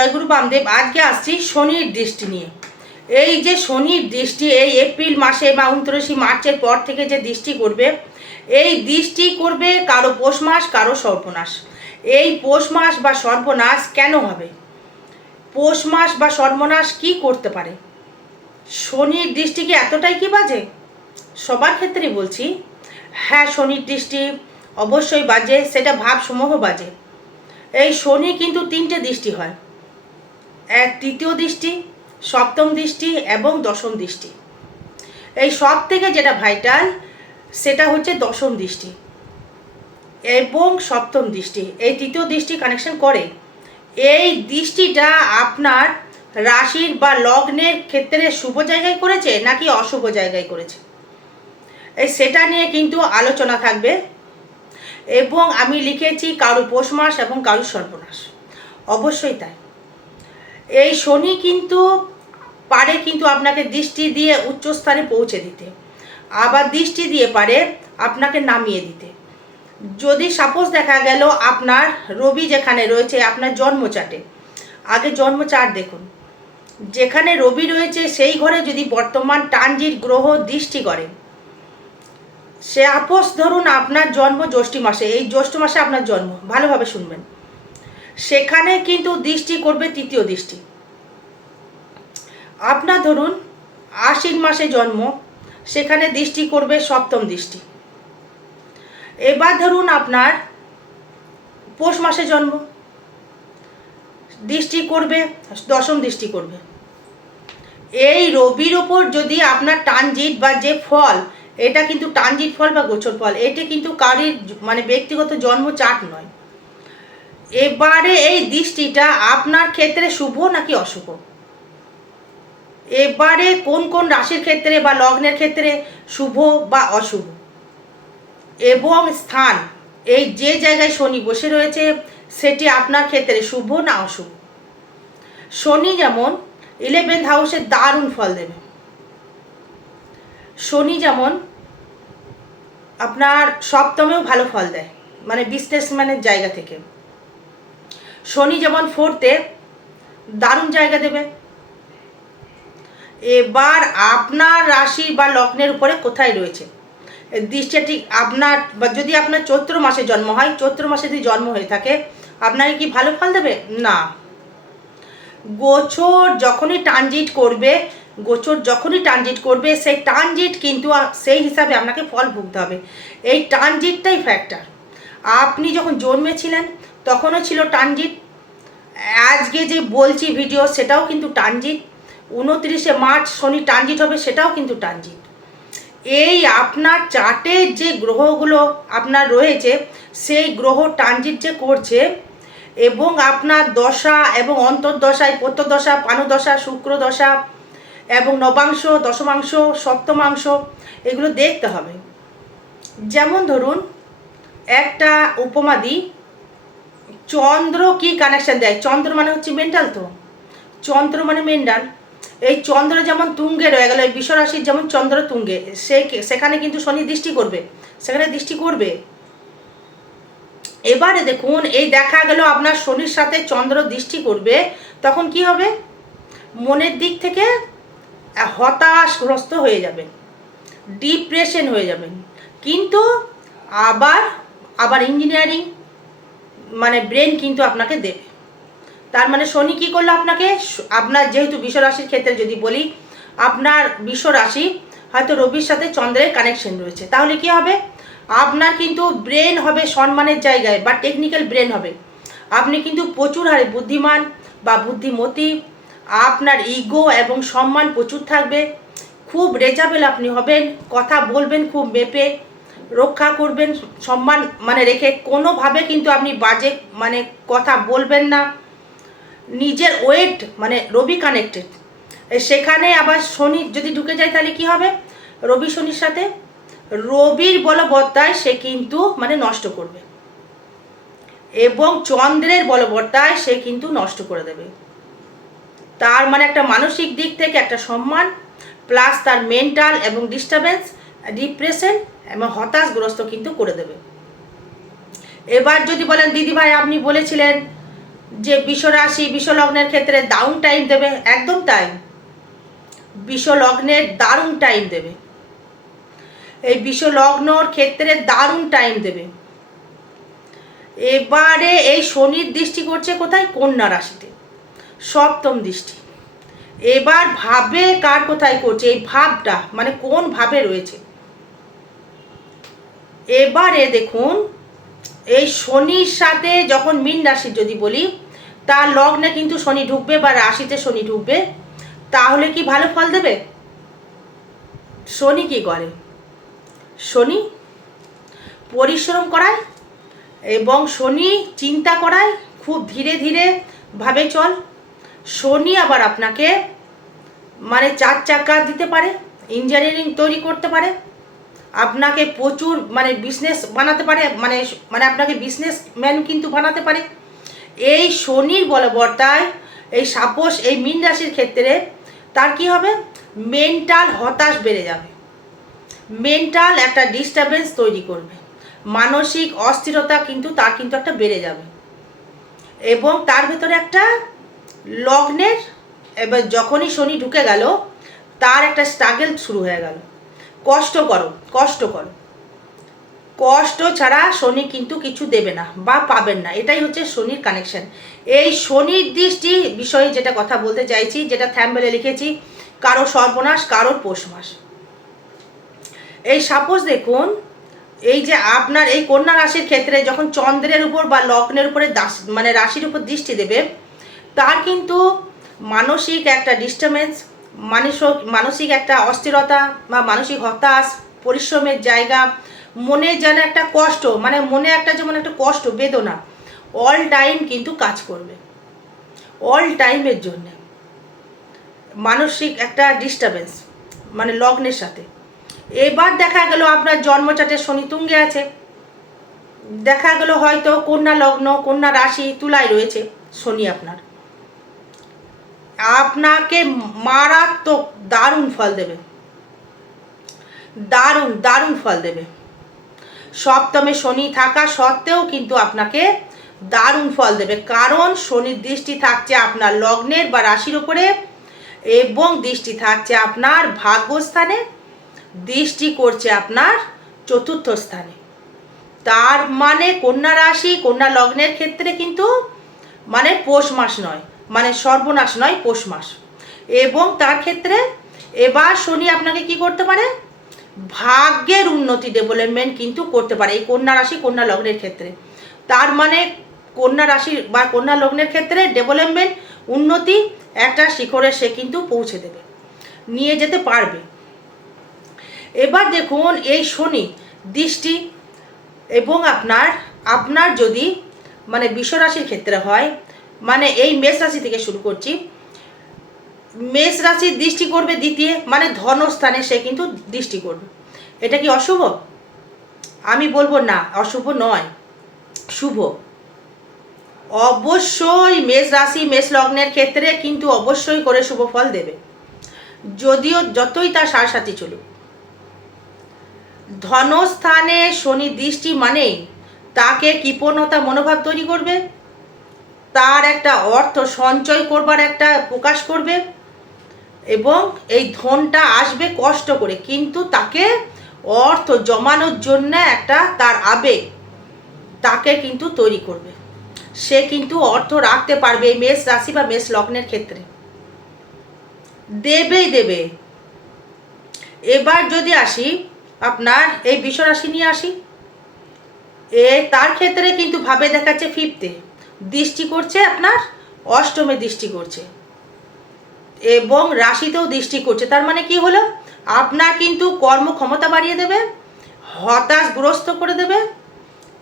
জয়গুরু বামদেব, আজকে আসছি শনির দৃষ্টি নিয়ে। এই যে শনির দৃষ্টি, এই এপ্রিল মাসে বা উনত্রিশে মার্চের পর থেকে যে দৃষ্টি করবে, এই দৃষ্টি করবে কারও পৌষ মাস, কারও সর্বনাশ এই পৌষ মাস বা সর্বনাশ কেন হবে? পৌষ মাস বা সর্বনাশ কি করতে পারে? শনির দৃষ্টি কি এতটাই কি বাজে? সবার ক্ষেত্রেই বলছি হ্যাঁ শনির দৃষ্টি অবশ্যই বাজে, সেটা ভাবসমূহ বাজে। এই শনি কিন্তু তিনটে দৃষ্টি হয়। এক তৃতীয় দৃষ্টি, সপ্তম দৃষ্টি এবং দশম দৃষ্টি। এই সব থেকে যেটা ভাইটাল সেটা হচ্ছে দশম দৃষ্টি এবং সপ্তম দৃষ্টি। এই তৃতীয় দৃষ্টি কানেকশন করে। এই দৃষ্টিটা আপনার রাশির বা লগ্নের ক্ষেত্রে শুভ জায়গায় করেছে নাকি অশুভ জায়গায় করেছে? এই সেটা নিয়ে কিন্তু আলোচনা থাকবে। এবং আমি লিখেছি কারও পৌষ মাস এবং কারও সর্বনাশ। অবশ্যই তাই। এই শনি কিন্তু পারে কিন্তু আপনাকে দৃষ্টি দিয়ে উচ্চস্থানে পৌঁছে দিতে। আবার দৃষ্টি দিয়ে পারে আপনাকে নামিয়ে দিতে। যদি সাপোজ দেখা গেল আপনার রবি যেখানে রয়েছে, আপনার জন্মচাটে, আগে জন্মচাট দেখুন। যেখানে রবি রয়েছে, সেই ঘরে যদি বর্তমান টানজির গ্রহ দৃষ্টি করে, সে আপোষ ধরুন আপনার জন্ম জ্যৈষ্ঠ মাসে, এই জ্যৈষ্ঠ মাসে আপনার জন্ম, ভালোভাবে শুনবেন। সেখানে কিন্তু দৃষ্টি করবে তৃতীয় দৃষ্টি। আপনার ধরুন, আশ্বিন মাসে জন্ম, সেখানে দৃষ্টি করবে সপ্তম দৃষ্টি। এবার ধরুন আপনার পৌষ মাসে জন্ম, দৃষ্টি করবে, দশম দৃষ্টি করবে। এই রবির ওপর যদি আপনার ট্রানজিট বা যে ফল, এটা কিন্তু ট্রানজিট ফল বা গোচর ফল, এটা কিন্তু কারির মানে ব্যক্তিগত জন্ম চাট নয়। এবারে এই দৃষ্টিটা আপনার ক্ষেত্রে শুভ নাকি অশুভ? এবারে কোন কোন রাশির ক্ষেত্রে বা লগ্নের ক্ষেত্রে শুভ বা অশুভ? এবং স্থান, এই যে জায়গায় শনি বসে রয়েছে, সেটি আপনার ক্ষেত্রে শুভ না অশুভ? শনি যেমন ইলেভেন্থ হাউসে দারুণ ফল দেবে। শনি যেমন আপনার সপ্তমেও ভালো ফল দেয় মানে বিজনেসম্যানের জায়গা থেকে। শনি যেমন ফোর্থে দারুণ জায়গা দেবে। এবার আপনার রাশি বা লগ্নের উপরে কোথায় রয়েছে? দৃষ্টিটা ঠিক আপনার, বা যদি আপনার চৈত্র মাসে জন্ম হয়, চৈত্র মাসে যদি জন্ম হয়ে থাকে, আপনাকে কি ভালো ফল দেবে? না। গোচর যখনই ট্রানজিট করবে, গোচর যখনই ট্রানজিট করবে, সেই ট্রানজিট কিন্তু সেই হিসাবে আপনাকে ফল ভুগতে হবে। এই ট্রানজিটটাই ফ্যাক্টর আপনি যখন জন্মেছিলেন তখনও ছিল ট্রানজিট। আজকে যে বলছি ভিডিও, সেটাও কিন্তু ট্রানজিট। উনত্রিশে মার্চ শনি ট্রানজিট হবে, সেটাও কিন্তু ট্রানজিট। এই আপনার চার্টে যে গ্রহগুলো আপনার রয়েছে, সেই গ্রহ ট্রানজিট যে করছে এবং আপনার দশা এবং অন্তর্দশায় প্রত্যদশা, পানুদশা, শুক্রদশা এবং নবাংশ, দশমাংশ, সপ্তমাংশ, এগুলো দেখতে হবে। যেমন ধরুন, একটা উপমা দিই চন্দ্র কি কানেকশন দেয়? চন্দ্র মানে হচ্ছে মেন্টাল তো। চন্দ্র মানে মেন্টাল এই চন্দ্র যেমন তুঙ্গে রয়ে গেল, এই বিশ্বরাশির যেমন চন্দ্র তুঙ্গে, সে সেখানে কিন্তু শনি দৃষ্টি করবে। সেখানে দৃষ্টি করবে। এবারে দেখুন, এই দেখা গেল আপনার শনির সাথে চন্দ্র দৃষ্টি করবে, তখন কি হবে? মনের দিক থেকে হতাশগ্রস্ত হয়ে যাবেন। ডিপ্রেশন হয়ে যাবেন। কিন্তু আবার আবার ইঞ্জিনিয়ারিং মানে ব্রেন কিন্তু আপনাকে দেবে। তার মানে শনি কি করল আপনাকে? আপনার যেহেতু বিশ্বরাশির ক্ষেত্রে যদি বলি, আপনার বিশ্বরাশি হয়তো রবির সাথে চন্দ্রের কানেকশন রয়েছে। তাহলে কি হবে? আপনার কিন্তু ব্রেন হবে সম্মানের জায়গায় বা টেকনিক্যাল ব্রেন হবে। আপনি কিন্তু প্রচুর হারে বুদ্ধিমান বা বুদ্ধিমতী। আপনার ইগো এবং সম্মান প্রচুর থাকবে। খুব রেজাবেল আপনি হবেন। কথা বলবেন খুব মেপে। রক্ষা করবেন, সম্মান মানে রেখে কোনোভাবে কিন্তু আপনি বাজে মানে কথা বলবেন না। নিজের ওয়েট মানে রবি কানেক্টেড সেখানে আবার শনি যদি ঢুকে যায় তাহলে কি হবে? রবি শনির সাথে। রবির বলবত্তায় সে কিন্তু মানে নষ্ট করবে। এবং চন্দ্রের বলবত্তায় সে কিন্তু নষ্ট করে দেবে। তার মানে একটা মানসিক দিক থেকে একটা সম্মান প্লাস তার মেন্টাল এবং ডিস্টারবেন্স ডিপ্রেশন এবং হতাশগ্রস্ত কিন্তু করে দেবে। এবার যদি বলেন, দিদিভাই, আপনি বলেছিলেন যে বিশ্বরাশি, বিশ্বলগ্নের ক্ষেত্রে ডাউন টাইম দেবে। একদম তাই। বিশ্বলগ্নের দারুণ টাইম দেবে। এই বিশ্বলগ্নর ক্ষেত্রে দারুণ টাইম দেবে। এবারে এই শনির দৃষ্টি করছে কোথায়? কন্যা রাশিতে। সপ্তম দৃষ্টি। এবার ভাবে কার কোথায় করছে? এই ভাবটা মানে কোন ভাবে রয়েছে? এবারে দেখুন, এই শনির সাথে যখন মিন রাশির যদি বলি, তার লগ্নে কিন্তু শনি ঢুকবে বা রাশিতে শনি ঢুকবে, তাহলে কি ভালো ফল দেবে? শনি কি করে? শনি পরিশ্রম করায় এবং শনি চিন্তা করায়, খুব ধীরে ধীরে ভাবে চল। শনি আবার আপনাকে মানে চার চাকা দিতে পারে ইঞ্জিনিয়ারিং তৈরি করতে পারে। আপনাকে প্রচুর মানে বিজনেস বানাতে পারে মানে মানে আপনাকে বিজনেসম্যান কিন্তু বানাতে পারে। এই শনির বলবর্তায়, এই সাপোস, এই মিন রাশির ক্ষেত্রে তার কি হবে? মেন্টাল হতাশ বেড়ে যাবে। মেন্টাল একটা ডিস্টারবেন্স তৈরি করবে। মানসিক অস্থিরতা কিন্তু তার কিন্তু একটা বেড়ে যাবে। এবং তার ভেতরে একটা লগ্নের, এবার যখনই শনি ঢুকে গেল, তার একটা স্ট্রাগেল শুরু হয়ে গেল। কষ্ট করো কষ্ট করো। কষ্ট ছাড়া শনি কিন্তু কিছু দেবে না বা পাবেন না, এটাই হচ্ছে শনির কানেকশন এই শনির দৃষ্টি বিষয়ে যেটা কথা বলতে চাইছি, যেটা থ্যাম্বেলে লিখেছি, কারও সর্বনাশ কারোর পৌষ মাস এই সাপোজ দেখুন, এই যে আপনার এই কন্যা রাশির ক্ষেত্রে যখন চন্দ্রের উপর বা লগ্নের উপরে দাস মানে রাশির উপর দৃষ্টি দেবে, তার কিন্তু মানসিক একটা ডিস্টার্বেন্স মানসিক মানসিক একটা অস্থিরতা বা মানসিক হতাশ, পরিশ্রমের জায়গা, মনে যেন একটা কষ্ট মানে মনে একটা যেমন একটা কষ্ট, বেদনা অল টাইম কিন্তু কাজ করবে। অল টাইমের জন্যে। মানসিক একটা ডিস্টারবেন্স মানে লগ্নের সাথে। এবার দেখা গেল আপনার জন্মচাটে শনি তুঙ্গে আছে। দেখা গেল হয়তো কন্যা লগ্ন, কন্যা রাশি, তুলায় রয়েছে শনি আপনার। আপনাকে মারাত্মক দারুণ ফল দেবে। দারুণ দারুণ ফল দেবে। সপ্তমে শনি থাকা সত্ত্বেও কিন্তু আপনাকে দারুণ ফল দেবে। কারণ শনির দৃষ্টি থাকছে আপনার লগ্নের বা রাশির উপরে এবং দৃষ্টি থাকছে আপনার ভাগ্যস্থানে। দৃষ্টি করছে আপনার চতুর্থ স্থানে। তার মানে কন্যা রাশি, কন্যা লগ্নের ক্ষেত্রে কিন্তু মানে পৌষ মাস নয়। মানে সর্বনাশ নয়, পৌষ মাস। এবং তার ক্ষেত্রে এবার শনি আপনাকে কি করতে পারে? ভাগ্যের উন্নতি ডেভেলপমেন্ট কিন্তু করতে পারে, এই কন্যা রাশি কন্যা লগ্নের ক্ষেত্রে। তার মানে কন্যা রাশি বা কন্যা লগ্নের ক্ষেত্রে ডেভেলপমেন্ট উন্নতি একটা শিখরে সে কিন্তু পৌঁছে দেবে, নিয়ে যেতে পারবে। এবার দেখুন, এই শনি দৃষ্টি এবং আপনার আপনার যদি মানে বিশ্বরাশির ক্ষেত্রে হয় মানে এই মেষ রাশি থেকে শুরু করছি। মেষ রাশির দৃষ্টি করবে দ্বিতীয় মানে ধনস্থানে সে কিন্তু দৃষ্টি করবে। এটা কি অশুভ? আমি বলব না, অশুভ নয়, শুভ। অবশ্যই মেষ রাশি, মেষ লগ্নের ক্ষেত্রে কিন্তু অবশ্যই করে শুভ ফল দেবে। যদিও যতই তার সারসাথী চলুক। ধনস্থানে শনি দৃষ্টি মানেই তাকে কৃপণতা, মনোভাব তৈরি করবে। তার একটা অর্থ সঞ্চয় করবার একটা প্রকাশ করবে এবং এই ধনটা আসবে কষ্ট করে। কিন্তু তাকে অর্থ জমানোর জন্য একটা তার আবেগ তাকে কিন্তু তৈরি করবে। সে কিন্তু অর্থ রাখতে পারবে এই মেষ রাশি বা মেষ লগ্নের ক্ষেত্রে। দেবেই দেবে। এবার যদি আসি আপনার এই বিশ্বরাশি নিয়ে আসি, এ তার ক্ষেত্রে কিন্তু ভাবে দেখাচ্ছে ফিফতে। দৃষ্টি করছে আপনার, অষ্টমে দৃষ্টি করছে। এবং রাশিতেও দৃষ্টি করছে। তার মানে কি হলো? আপনার কিন্তু কর্মক্ষমতা বাড়িয়ে দেবে হতাশগ্রস্ত করে দেবে,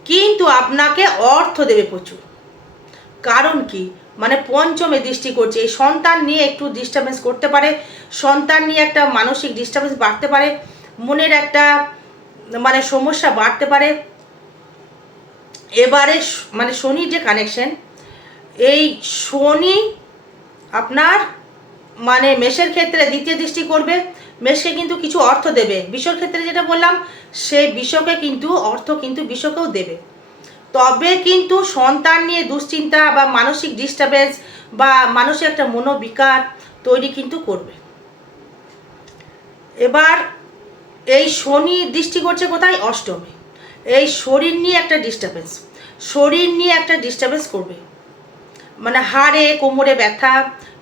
কিন্তু আপনাকে অর্থ দেবে প্রচুর। কারণ কি? মানে পঞ্চমে দৃষ্টি করছে। এই সন্তান নিয়ে একটু ডিস্টার্বেন্স করতে পারে, সন্তান নিয়ে একটা মানসিক ডিস্টার্বেন্স বাড়তে পারে, মনের একটা মানে সমস্যা বাড়তে পারে। এবারে মানে শনির যে কানেকশন এই শনি আপনার মানে মেষের ক্ষেত্রে দ্বিতীয় দৃষ্টি করবে, মেষকে কিন্তু কিছু অর্থ দেবে। বিশ্বর ক্ষেত্রে যেটা বললাম সেই বিশ্বকে কিন্তু, অর্থ কিন্তু বিশ্বকেও দেবে। তবে কিন্তু সন্তান নিয়ে দুশ্চিন্তা বা মানসিক ডিস্টারবেন্স বা মানসিক একটা মনোবিকার তৈরি কিন্তু করবে। এবার এই শনি দৃষ্টি করছে কোথায়? অষ্টমে। এই শরীর নিয়ে একটা ডিস্টারবেন্স শরীর নিয়ে একটা ডিস্টারবেন্স করবে। মানে হাড়ে, কোমরে ব্যথা,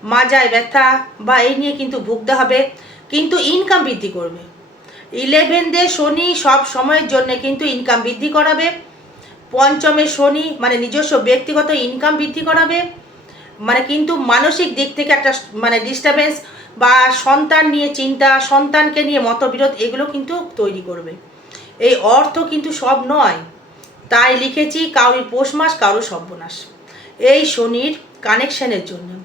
মাজায় ব্যথা, বা এই নিয়ে কিন্তু ভুগতে হবে। কিন্তু ইনকাম বৃদ্ধি করবে। ইলেভেন ডে শনি সব সময়ের জন্য কিন্তু ইনকাম বৃদ্ধি করাবে। পঞ্চমে শনি মানে নিজস্ব ব্যক্তিগত ইনকাম বৃদ্ধি করাবে। মানে কিন্তু মানসিক দিক থেকে একটা মানে ডিস্টারবেন্স বা সন্তান নিয়ে চিন্তা, সন্তানকে নিয়ে মতবিরোধ এগুলো কিন্তু তৈরি করবে। এই অর্থ কিন্তু সব নয়। তাই লিখেছি কারোর পৌষ মাস কারোর সর্বনাশ। এই শনির কানেকশনের জন্য।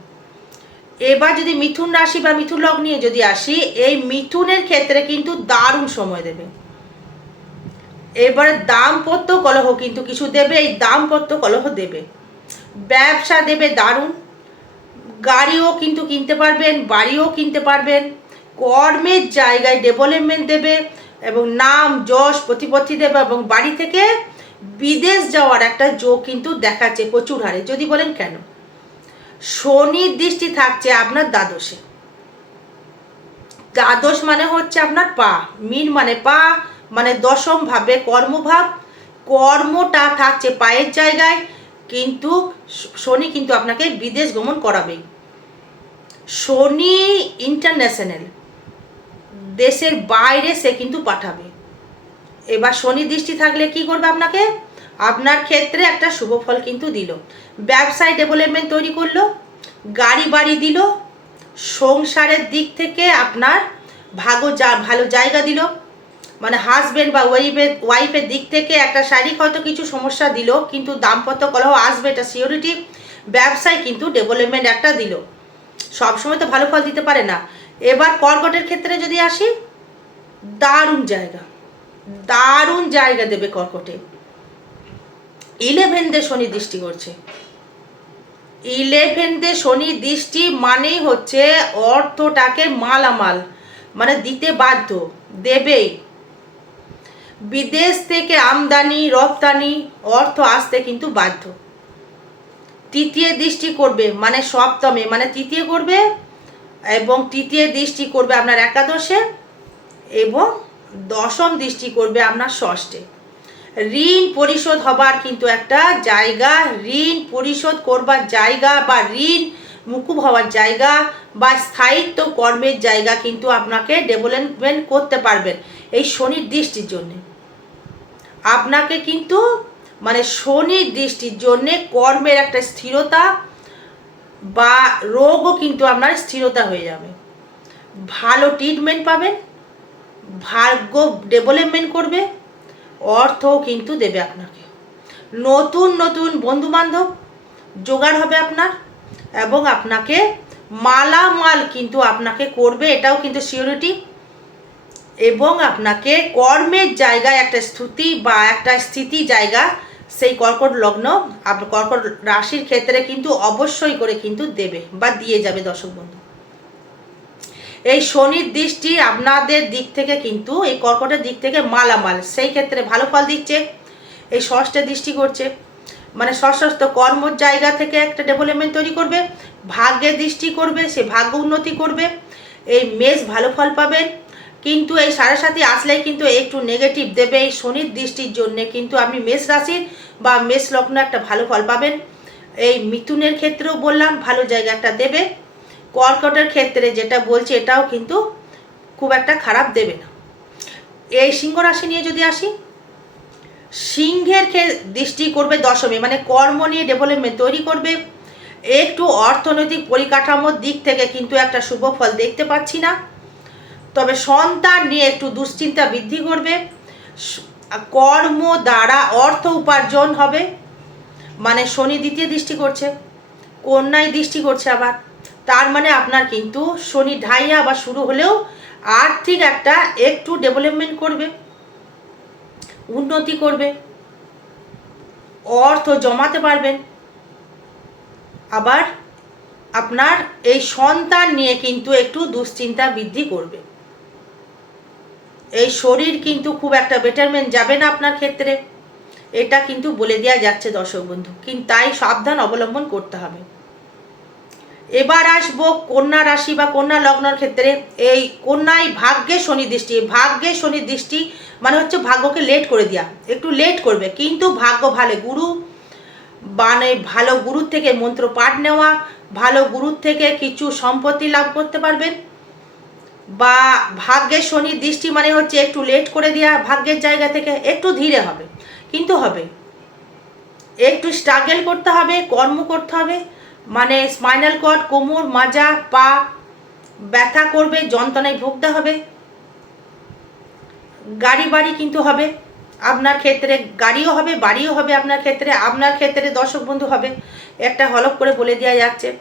এবার যদি মিথুন রাশি বা মিথুন লগ্ন নিয়ে যদি আসি, এই মিথুনের ক্ষেত্রে কিন্তু দারুণ সময় দেবে। এবারে দাম্পত্য কলহ কিন্তু কিছু দেবে, এই দাম্পত্য কলহ দেবে। ব্যবসা দেবে দারুণ। গাড়িও কিন্তু কিনতে পারবেন, বাড়িও কিনতে পারবেন। কর্মের জায়গায় ডেভেলপমেন্ট দেবে। এবং নাম, যশ, প্রতিপত্তি দেবে এবং বাড়ি থেকে বিদেশ যাওয়ার একটা যোগ কিন্তু দেখাচ্ছে প্রচুর হারে। যদি বলেন কেন? শনির দৃষ্টি থাকছে আপনার দ্বাদশে। দ্বাদশ মানে হচ্ছে আপনার পা। মিন মানে পা মানে দশম ভাবে কর্মভাব। কর্মটা থাকছে পায়ের জায়গায়, কিন্তু শনি কিন্তু আপনাকে বিদেশ গমন করাবেই। শনি ইন্টারন্যাশনাল দেশের বাইরে সে কিন্তু পাঠাবে। এবার শনি দৃষ্টি থাকলে কি করবে আপনাকে? আপনার ক্ষেত্রে একটা শুভ ফল কিন্তু দিল। ব্যবসায় ডেভেলপমেন্ট তৈরি করল, গাড়ি বাড়ি দিল, সংসারের দিক থেকে আপনার ভাগো যা, ভালো জায়গা দিল। মানে হাজব্যান্ড বা ওয়াইফের ওয়াইফের দিক থেকে একটা শারীরিক হয়তো কিছু সমস্যা দিল, কিন্তু দাম্পত্য কলহ আসবে এটা সিওরিটি ব্যবসায় কিন্তু ডেভেলপমেন্ট একটা দিল। সবসময় তো ভালো ফল দিতে পারে না। এবার কর্কটের ক্ষেত্রে যদি আসি, দারুণ জায়গা দারুণ জায়গা দেবে কর্কটে। ইলেভেন দে শনি দৃষ্টি করছে। ইলেভেন দে শনি দৃষ্টি মানেই হচ্ছে অর্থটাকে মালামাল মানে দিতে বাধ্য, দেবেই। বিদেশ থেকে আমদানি, রপ্তানি, অর্থ আসতে কিন্তু বাধ্য। তৃতীয় দৃষ্টি করবে মানে সপ্তমে মানে তৃতীয় করবে এবং তৃতীয় দৃষ্টি করবে আপনার একাদশে এবং দশম দৃষ্টি করবে আপনার ষষ্ঠে। ঋণ পরিশোধ হবার কিন্তু একটা জায়গা, ঋণ পরিশোধ করবার জায়গা বা ঋণ মুকুব হওয়ার জায়গা বা স্থায়িত্ব কর্মের জায়গা কিন্তু আপনাকে ডেভেলপমেন্ট করতে পারবেন এই শনির দৃষ্টির জন্যে। আপনাকে কিন্তু মানে শনির দৃষ্টির জন্যে কর্মের একটা স্থিরতা বা রোগও কিন্তু আপনার স্থিরতা হয়ে যাবে। ভালো ট্রিটমেন্ট পাবেন ভাগ্য ডেভেলপমেন্ট করবে, অর্থও কিন্তু দেবে আপনাকে। নতুন নতুন বন্ধুবান্ধব জোগাড় হবে আপনার এবং আপনাকে মালামাল কিন্তু আপনাকে করবে, এটাও কিন্তু সিওরিটি এবং আপনাকে কর্মের জায়গায় একটা স্তুতি বা একটা স্থিতি জায়গা সেই কর্কট লগ্ন কর্কট রাশির ক্ষেত্রে কিন্তু অবশ্যই করে কিন্তু দেবে বা দিয়ে যাবে দর্শক বন্ধু। এই শনির দৃষ্টি আপনাদের দিক থেকে কিন্তু, এই কর্কটের দিক থেকে মালামাল, সেই ক্ষেত্রে ভালো ফল দিচ্ছে, এই ষষ্ঠে দৃষ্টি করছে। মানে সশস্ত্র কর্মর জায়গা থেকে একটা ডেভেলপমেন্ট তৈরি করবে ভাগ্যে দৃষ্টি করবে, সে ভাগ্য উন্নতি করবে, এই মেষ ভালো ফল পাবেন কিন্তু এই সাড়ে সাথে আসলেই কিন্তু একটু নেগেটিভ দেবে এই শনির দৃষ্টির জন্যে। কিন্তু আপনি মেষ রাশির বা মেষ লগ্ন একটা ভালো ফল পাবেন। এই মিথুনের ক্ষেত্রেও বললাম, ভালো জায়গা একটা দেবে। কর্কটের ক্ষেত্রে যেটা বলছি, এটাও কিন্তু খুব একটা খারাপ দেবে না। এই সিংহ রাশি নিয়ে যদি আসি, সিংহের দৃষ্টি করবে দশমী মানে কর্ম নিয়ে ডেভেলপমেন্ট তৈরি করবে। একটু অর্থনৈতিক পরিকাঠামোর দিক থেকে কিন্তু একটা শুভ ফল দেখতে পাচ্ছি না। তবে সন্তান নিয়ে একটু দুশ্চিন্তা বৃদ্ধি করবে। কর্ম দ্বারা অর্থ উপার্জন হবে। মানে শনি দ্বিতীয় দৃষ্টি করছে কন্যায় দৃষ্টি করছে আবার। তার মানে আপনার কিন্তু শনি ঢাইয়া আবার শুরু হলেও আর্থিক একটা একটু ডেভেলপমেন্ট করবে, উন্নতি করবে, অর্থ জমাতে পারবেন। আবার আপনার এই সন্তান নিয়ে কিন্তু একটু দুশ্চিন্তা বৃদ্ধি করবে। এই শরীর কিন্তু খুব একটা বেটারমেন্ট যাবে না আপনার ক্ষেত্রে। এটা কিন্তু বলে দেওয়া যাচ্ছে দর্শক বন্ধু। কিন্তু তাই সাবধান অবলম্বন করতে হবে। এবার আসব কন্যা রাশি বা কন্যা লগ্নর ক্ষেত্রে। এই কন্যায় ভাগ্যে শনি দৃষ্টি। ভাগ্যে শনি দৃষ্টি মানে হচ্ছে ভাগ্যকে লেট করে দেওয়া একটু লেট করবে। কিন্তু ভাগ্য ভালো গুরু মানে ভালো গুরুর থেকে মন্ত্র পাঠ নেওয়া, ভালো গুরুর থেকে কিছু সম্পত্তি লাভ করতে পারবেন। বা ভাগ্যের শনি দৃষ্টি মানে হচ্ছে একটু লেট করে দেওয়া ভাগ্যের জায়গা থেকে একটু ধীরে হবে। কিন্তু হবে। একটু স্ট্রাগল করতে হবে, কর্ম করতে হবে। মানে স্পাইনাল কর্ড কোমর, মাজা, পা ব্যথা করবে, যন্ত্রণায় ভুগতে হবে। গাড়ি বাড়ি কিন্তু হবে। আপনার ক্ষেত্রে গাড়িও হবে, বাড়িও হবে আপনার ক্ষেত্রে। আপনার ক্ষেত্রে দর্শক বন্ধু হবে। একটা হলপ করে বলে দেওয়া যাচ্ছে।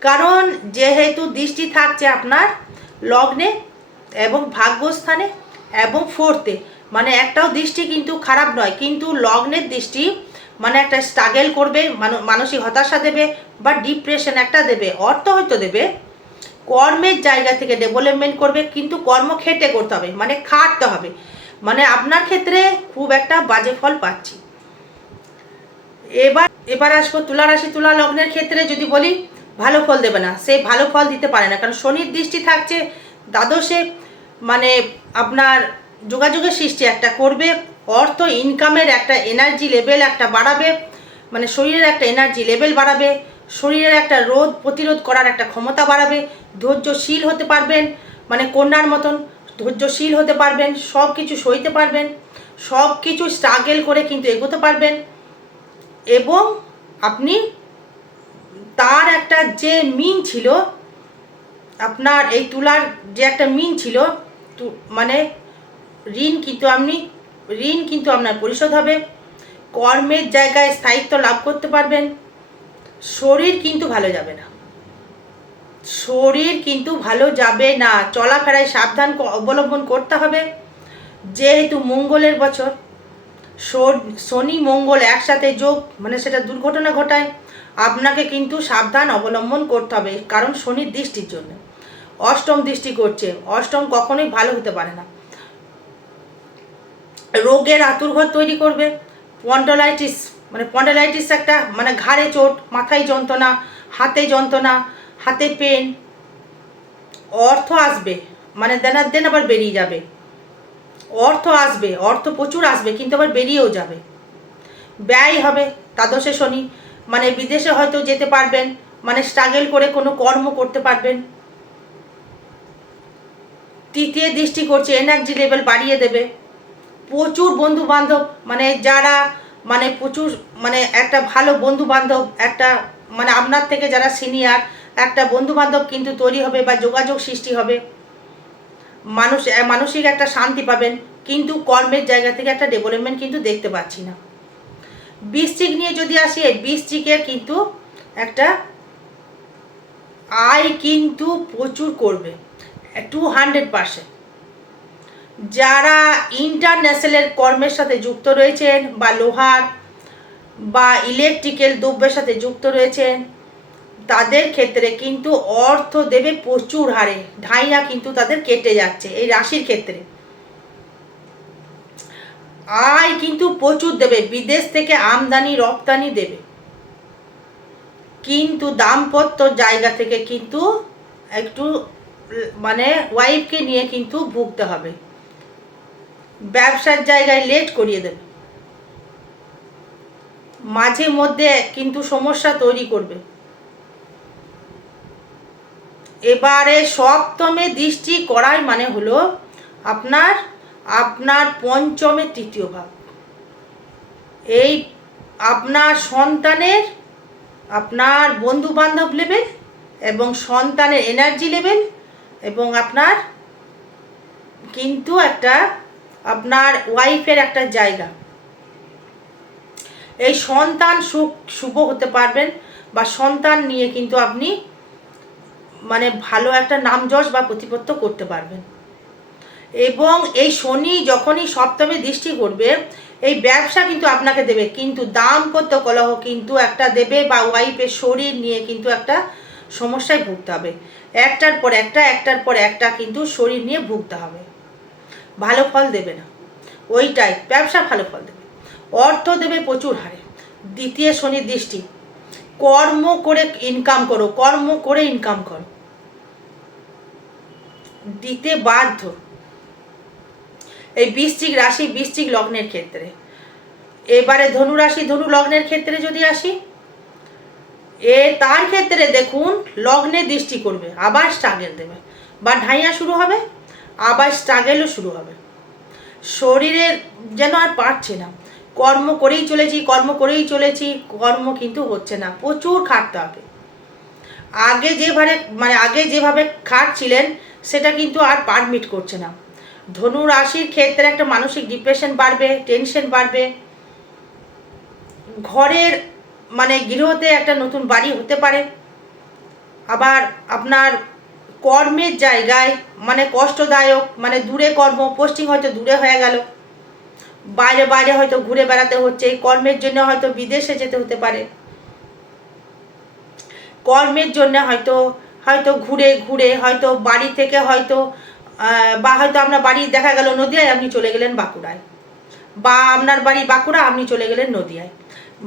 কারণ যেহেতু দৃষ্টি থাকছে আপনার লগ্নে এবং ভাগ্যস্থানে এবং ফোর্থে। মানে একটাও দৃষ্টি কিন্তু খারাপ নয়, কিন্তু লগ্নের দৃষ্টি মানে একটা স্ট্রাগেল করবে মানসিক হতাশা দেবে বা ডিপ্রেশন একটা দেবে। অর্থ হয়তো দেবে, কর্মের জায়গা থেকে ডেভেলপমেন্ট করবে, কিন্তু কর্ম খেটে করতে হবে মানে খাটতে হবে। মানে আপনার ক্ষেত্রে খুব একটা বাজে ফল পাচ্ছি। এবার এবার আসব তুলা রাশি, তুলা লগ্নের ক্ষেত্রে যদি বলি ভালো ফল দেবে না। সে ভালো ফল দিতে পারে না। কারণ শনির দৃষ্টি থাকছে, দ্বাদশে মানে আপনার যোগাযোগের সৃষ্টি একটা করবে, অর্থ ইনকামের একটা এনার্জি লেভেল একটা বাড়াবে মানে শরীরের একটা এনার্জি লেভেল বাড়াবে, শরীরের একটা রোধ প্রতিরোধ করার একটা ক্ষমতা বাড়াবে, ধৈর্যশীল হতে পারবেন মানে কন্যার মতন ধৈর্যশীল হতে পারবেন সব কিছু সইতে পারবেন সব কিছু স্ট্রাগেল করে কিন্তু এগোতে পারবেন এবং আপনি তার একটা যে মিন ছিল, আপনার এই তুলার যে একটা মিন ছিল মানে ঋণ কিন্তু আপনি, ঋণ কিন্তু আপনার পরিশোধ হবে। কর্মের জায়গায় স্থায়িত্ব লাভ করতে পারবেন। শরীর কিন্তু ভালো যাবে না। শরীর কিন্তু ভালো যাবে না। চলাফেরায় সাবধান অবলম্বন করতে হবে। যেহেতু মঙ্গলের বছর শনি মঙ্গল একসাথে যোগ মানে সেটা দুর্ঘটনা ঘটায়। আপনাকে কিন্তু সাবধান অবলম্বন করতে হবে, কারণ শনির দৃষ্টির জন্য। অষ্টম দৃষ্টি করছে, অষ্টম কখনোই ভালো হতে পারে না। রোগের আতুরঘর তৈরি করবে, পন্ডলাইটিস মানে পন্ডলাইটিস একটা মানে ঘাড়ে চোট, মাথায় যন্ত্রণা, হাতে যন্ত্রণা, হাতে পেন অর্থ আসবে মানে দেনার দেন আবার বেরিয়ে যাবে। অর্থ আসবে, অর্থ প্রচুর আসবে, কিন্তু আবার বেরিয়েও যাবে। ব্যয় হবে তাদশে শনি মানে বিদেশে হয়তো যেতে পারবেন মানে স্ট্রাগল করে কোনো কর্ম করতে পারবেন। তৃতীয় দৃষ্টি করছে এনার্জি লেভেল বাড়িয়ে দেবে। প্রচুর বন্ধু বান্ধব মানে যারা মানে প্রচুর মানে একটা ভালো বন্ধু বান্ধব একটা মানে আপনার থেকে যারা সিনিয়র একটা বন্ধু বান্ধব কিন্তু তৈরি হবে বা যোগাযোগ সৃষ্টি হবে। মানুষ মানসিক একটা শান্তি পাবেন, কিন্তু কর্মের জায়গা থেকে একটা ডেভেলপমেন্ট কিন্তু দেখতে পাচ্ছি না। বৃশ্চিক নিয়ে যদি আসি, এই বৃশ্চিকের কিন্তু একটা আয় কিন্তু প্রচুর করবে টু হান্ড্রেড পার্সেন্ট যারা ইন্টারন্যাশনাল কর্মের সাথে যুক্ত রয়েছেন, বা লোহার, বা ইলেকট্রিক্যাল দ্রব্যের সাথে যুক্ত রয়েছেন, তাদের ক্ষেত্রে কিন্তু অর্থ দেবে প্রচুর হারে ঢাইয়া কিন্তু তাদের কেটে যাচ্ছে, এই রাশির ক্ষেত্রে। আয় কিন্তু প্রচুর দেবে, বিদেশ থেকে আমদানি, রপ্তানি দেবে। কিন্তু দাম্পত্য জায়গা থেকে কিন্তু একটু মানে ওয়াইফকে নিয়ে কিন্তু ভুগতে হবে। ব্যবসার জায়গায় লেট করিয়ে দেবে। মাঝে মধ্যে কিন্তু সমস্যা তৈরি করবে। এবারে সপ্তমে দৃষ্টি করাই মানে হলো আপনার আপনার পঞ্চমে তৃতীয় ভাব এই আপনার সন্তানের, আপনার বন্ধু বান্ধব লেভেল এবং সন্তানের এনার্জি লেভেল এবং আপনার কিন্তু একটা আপনার ওয়াইফের একটা জায়গা। এই সন্তান সুখ, শুভ হতে পারবেন বা সন্তান নিয়ে কিন্তু আপনি মানে ভালো একটা নাম যশ বা প্রতিপত্ত করতে পারবেন। এবং এই শনি যখনই সপ্তমে দৃষ্টি করবে, এই ব্যবসা কিন্তু আপনাকে দেবে। কিন্তু দাম্পত্য কলহ কিন্তু একটা দেবে বা ওয়াইফের শরীর নিয়ে কিন্তু একটা সমস্যায় ভুগতে হবে। একটার পর একটা, একটার পর একটা কিন্তু শরীর নিয়ে ভুগতে হবে। ভালো ফল দেবে না। ওইটাই, ব্যবসা ভালো ফল দেবে। অর্থ দেবে প্রচুর হারে। দ্বিতীয় শনির দৃষ্টি, কর্ম করে ইনকাম করো, কর্ম করে ইনকাম করো। দিতে বাধ্য। এই বৃশ্চিক রাশি বৃশ্চিক লগ্নের ক্ষেত্রে। এবারে ধনু রাশি ধনু লগ্নের ক্ষেত্রে যদি আসি, এ তার ক্ষেত্রে দেখুন লগ্নে দৃষ্টি করবে, আবার স্ট্রাগেল দেবে। বা ঢাইয়া শুরু হবে, আবার স্ট্রাগেলও শুরু হবে। শরীরের যেন আর পারছে না। কর্ম করেই চলেছি, কর্ম করেই চলেছি, কর্ম কিন্তু হচ্ছে না। প্রচুর খাটতে হবে। আগে যেভাবে মানে আগে যেভাবে খাটছিলেন, সেটা কিন্তু আর পারমিট করছে না। ধনু রাশির ক্ষেত্রে একটা মানসিক ডিপ্রেশন বাড়বে টেনশন বাড়বে। ঘরের মানে গৃহতে একটা নতুন বাড়ি হতে পারে। আবার আপনার কর্মের জায়গায় মানে কষ্টদায়ক মানে দূরে কর্ম পোস্টিং হয়তো দূরে হয়ে গেল। বাইরে বাইরে হয়তো ঘুরে বেড়াতে হচ্ছে কর্মের জন্য হয়তো বিদেশে যেতে হতে পারে। কর্মের জন্য হয়তো হয়তো ঘুরে ঘুরে, হয়তো বাড়ি থেকে হয়তো বা হয়তো আপনার বাড়ি দেখা গেল নদিয়ায়, আপনি চলে গেলেন বাঁকুড়ায়। বা আপনার বাড়ি বাঁকুড়া, আপনি চলে গেলেন নদিয়ায়।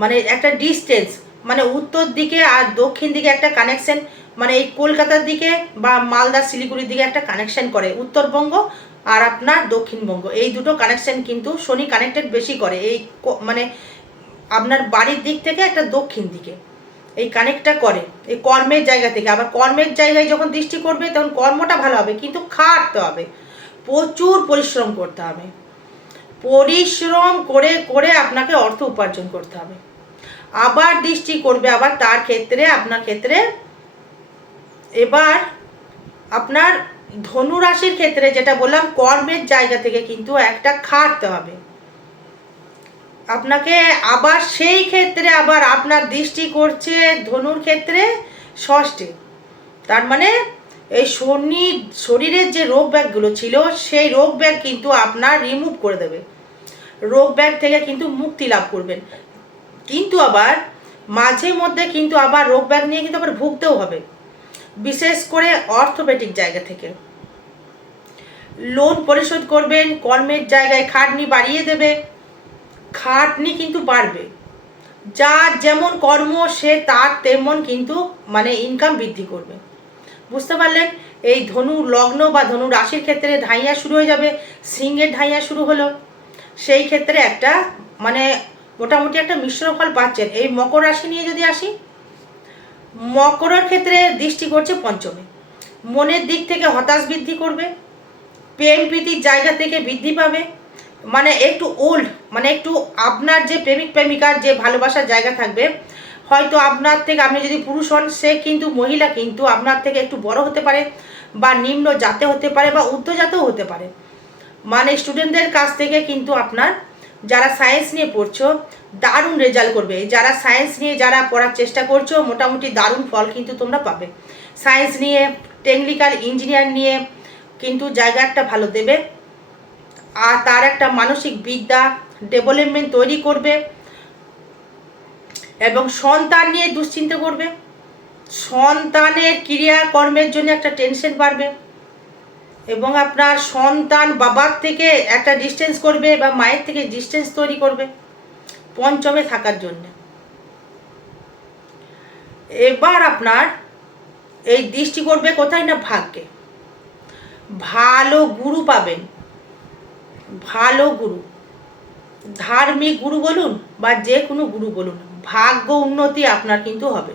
মানে একটা ডিস্টেন্স মানে উত্তর দিকে আর দক্ষিণ দিকে একটা কানেকশন মানে এই কলকাতার দিকে বা মালদা, শিলিগুড়ির দিকে একটা কানেকশন করে উত্তরবঙ্গ আর আপনার দক্ষিণবঙ্গ। এই দুটো কানেকশন কিন্তু শনি কানেক্টেড বেশি করে। এই মানে আপনার বাড়ির দিক থেকে একটা দক্ষিণ দিকে। এই কানেক্টটা করে, এই কর্মের জায়গা থেকে। আবার কর্মের জায়গায় যখন দৃষ্টি করবে, তখন কর্মটা ভালো হবে, কিন্তু খাটতে হবে। প্রচুর পরিশ্রম করতে হবে। পরিশ্রম করে করে আপনাকে অর্থ উপার্জন করতে হবে। আবার দৃষ্টি করবে, আবার তার ক্ষেত্রে, আপনার ক্ষেত্রে। এবার আপনার ধনু রাশির ক্ষেত্রে যেটা বললাম, কর্মের জায়গা থেকে কিন্তু একটা খাটতে হবে। আপনাকে আবার সেই ক্ষেত্রে আবার আপনার দৃষ্টি করছে ধনুর ক্ষেত্রে ষষ্ঠে। তার মানে এই শনি, শরীরের যে রোগ ব্যাগগুলো ছিল, সেই রোগ ব্যাগ কিন্তু আপনার রিমুভ করে দেবে। রোগ ব্যাগ থেকে কিন্তু মুক্তি লাভ করবেন। কিন্তু আবার মাঝে মধ্যে কিন্তু আবার রোগ ব্যাগ নিয়ে কিন্তু আবার ভুগতেও হবে। বিশেষ করে অর্থোপেটিক জায়গা থেকে। লোন পরিশোধ করবেন, কর্মের জায়গায় খাটনি বাড়িয়ে দেবে। খাটনি কিন্তু বাড়বে। যার যেমন কর্ম, সে তার তেমন কিন্তু মানে ইনকাম বৃদ্ধি করবে। বুঝতে পারলেন? এই ধনু লগ্ন বা ধনু রাশির ক্ষেত্রে ঢাইয়া শুরু হয়ে যাবে, সিংহের ঢাইয়া শুরু হলো। সেই ক্ষেত্রে একটা মানে মোটামুটি একটা মিশ্র ফল পাচ্ছেন। এই মকর রাশি নিয়ে যদি আসি, মকরের ক্ষেত্রে দৃষ্টি করছে পঞ্চমে। মনের দিক থেকে হতাশ বৃদ্ধি করবে, প্রেম প্রীতির জায়গা থেকে বৃদ্ধি পাবে। মানে একটু ওল্ড মানে একটু আপনার যে প্রেমিক, প্রেমিকার যে ভালোবাসার জায়গা থাকবে, হয়তো আপনার থেকে আপনি যদি পুরুষ হন, সে কিন্তু মহিলা, কিন্তু আপনার থেকে একটু বড় হতে পারে বা নিম্ন জাতে হতে পারে বা ঊর্ধ্বজাতেও হতে পারে। মানে স্টুডেন্টদের কাছ থেকে কিন্তু আপনার যারা সায়েন্স নিয়ে পড়ছো, দারুণ রেজাল্ট করবে। যারা সায়েন্স নিয়ে যারা পড়ার চেষ্টা করছ, মোটামুটি দারুণ ফল কিন্তু তোমরা পাবে। সায়েন্স নিয়ে টেকনিক্যাল ইঞ্জিনিয়ার নিয়ে কিন্তু জায়গা একটা ভালো দেবে। আর তার একটা মানসিক বিদ্যা ডেভেলপমেন্ট তৈরি করবে এবং সন্তান নিয়ে দুশ্চিন্তা করবে। সন্তানের ক্রিয়াকর্মের জন্য একটা টেনশন বাড়বে এবং আপনার সন্তান বাবার থেকে একটা ডিস্টেন্স করবে বা মায়ের থেকে ডিস্টেন্স তৈরি করবে পঞ্চমে থাকার জন্য। এবার আপনার এই দৃষ্টি করবে কোথায় না ভাগ্যে। ভালো গুরু পাবেন। ভালো গুরু। ধার্মিক গুরু বলুন বা যে কোনো গুরু বলুন, ভাগ্য উন্নতি আপনার কিন্তু হবে।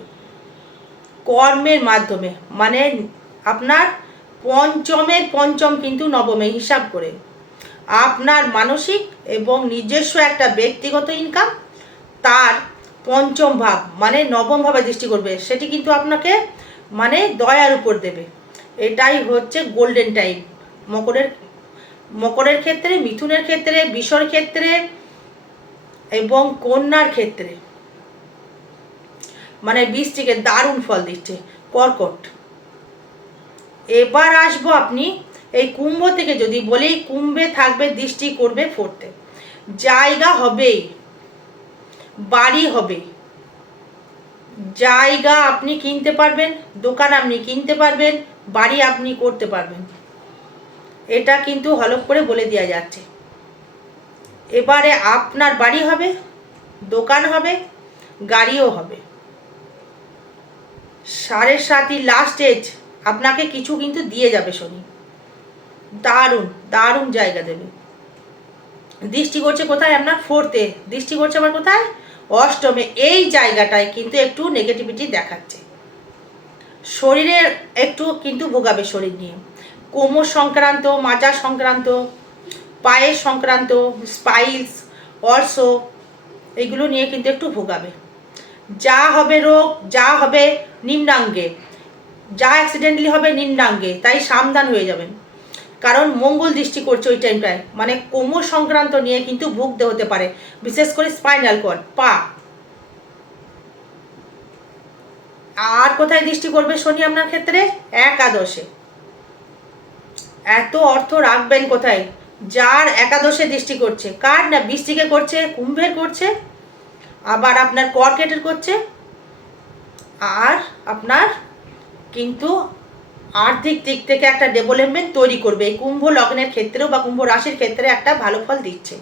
কর্মের মাধ্যমে মানে আপনার পঞ্চমের পঞ্চম কিন্তু নবমে হিসাব করে। আপনার মানসিক এবং নিজস্ব একটা ব্যক্তিগত ইনকাম তার পঞ্চম ভাব মানে নবম ভাবে দৃষ্টি করবে, সেটি কিন্তু আপনাকে মানে দয়ার উপর দেবে। এটাই হচ্ছে গোল্ডেন টাইম মকরের মকরের ক্ষেত্রে, মিথুনের ক্ষেত্রে, বিষর ক্ষেত্রে এবং কন্যার ক্ষেত্রে। মানে বৃষ্টিকে দারুণ ফল দিচ্ছে, কর্কট। এবার আসব আপনি এই কুম্ভ থেকে, যদি বলি কুম্ভে থাকবে, দৃষ্টি করবে ফোরতে। জায়গা হবেই, বাড়ি হবে। জায়গা আপনি কিনতে পারবেন, দোকান আপনি কিনতে পারবেন, বাড়ি আপনি করতে পারবেন। এটা কিন্তু হলপ করে বলে দেওয়া যাচ্ছে। এবারে আপনার বাড়ি হবে, দোকান হবে, গাড়িও হবে। সাড়ে সাতই লাস্ট এজ আপনাকে কিছু কিন্তু দিয়ে যাবে শনি। দারুণ দারুণ জায়গা দেবে। দৃষ্টি করছে কোথায় আপনার? ফোর্থে দৃষ্টি করছে আবার কোথায়? অষ্টমে। এই জায়গাটায় কিন্তু একটু নেগেটিভিটি দেখাচ্ছে। শরীরের একটু কিন্তু ভোগাবে শরীর নিয়ে। কোমর সংক্রান্ত, মাজা সংক্রান্ত পায়ের সংক্রান্ত স্পাইলস অলসো এগুলো নিয়ে কিন্তু একটু ভোগাবে। যা হবে রোগ, যা হবে নিম্নাঙ্গে, যা অ্যাক্সিডেন্টলি হবে নিম্নাঙ্গে, তাই সাবধান হয়ে যাবেন। কারণ মঙ্গল দৃষ্টি করছে ওই টাইমটায় মানে কোমর সংক্রান্ত নিয়ে কিন্তু ভুগতে হতে পারে, বিশেষ করে স্পাইনাল কর্ড পা। আর কোথায় দৃষ্টি করবে শনি আপনার ক্ষেত্রে? একাদশে। এত অর্থ রাখবেন কোথায়? যার একাদশে দৃষ্টি করছে। কার না বৃষ্টিকে করছে, কুম্ভের করছে, আবার আপনার কর্কেটের করছে, আর আপনার কিন্তু আর্থিক দিক থেকে একটা ডেভেলপমেন্ট তৈরি করবে। এই কুম্ভ লগ্নের ক্ষেত্রেও বা কুম্ভ রাশির ক্ষেত্রে একটা ভালো ফল দিচ্ছে।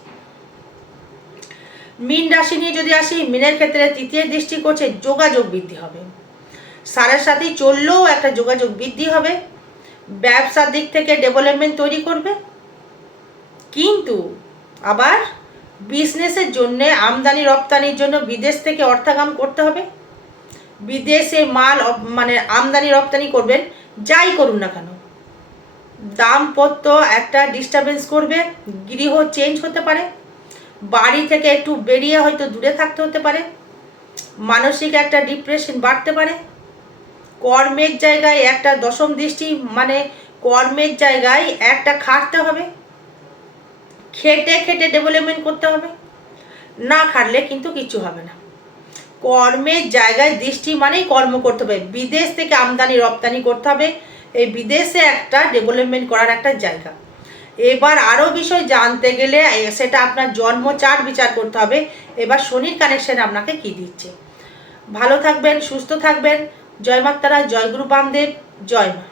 মীন রাশি নিয়ে যদি আসি, মিনের ক্ষেত্রে তৃতীয় দৃষ্টি করছে, যোগাযোগ বৃদ্ধি হবে। সারের সাথেই চললেও একটা যোগাযোগ বৃদ্ধি হবে। ব্যবসার দিক থেকে ডেভেলপমেন্ট তৈরি করবে? কিন্তু আবার বিজনেসের জন্যে আমদানি রপ্তানির জন্য বিদেশ থেকে অর্থাগাম করতে হবে। বিদেশে মাল মানে আমদানি রপ্তানি করবেন, যাই করুন না কেন। দামপত্র একটা ডিস্টারবেন্স করবে, গৃহ চেঞ্জ হতে পারে, বাড়ি থেকে একটু বেরিয়ে হয়তো দূরে থাকতে হতে পারে, মানসিক একটা ডিপ্রেশন বাড়তে পারে কর্মের জায়গায় একটা দশম দৃষ্টি মানে কর্মের জায়গায় একটা খাটতে হবে। খেটে খেটে ডেভেলপমেন্ট করতে হবে। না খাটলে কিন্তু কিছু হবে না। কর্মের জায়গায় দৃষ্টি মানেই কর্ম করতে হবে। বিদেশ থেকে আমদানি, রপ্তানি করতে হবে। এই বিদেশে একটা ডেভেলপমেন্ট করার একটা জায়গা। এবার আরও বিষয় জানতে গেলে সেটা আপনার জন্ম চার বিচার করতে হবে। এবার শনির কানেকশন আপনাকে কি দিচ্ছে? ভালো থাকবেন, সুস্থ থাকবেন। জয় মাতারা জয় গুরু বামদেব জয় মা।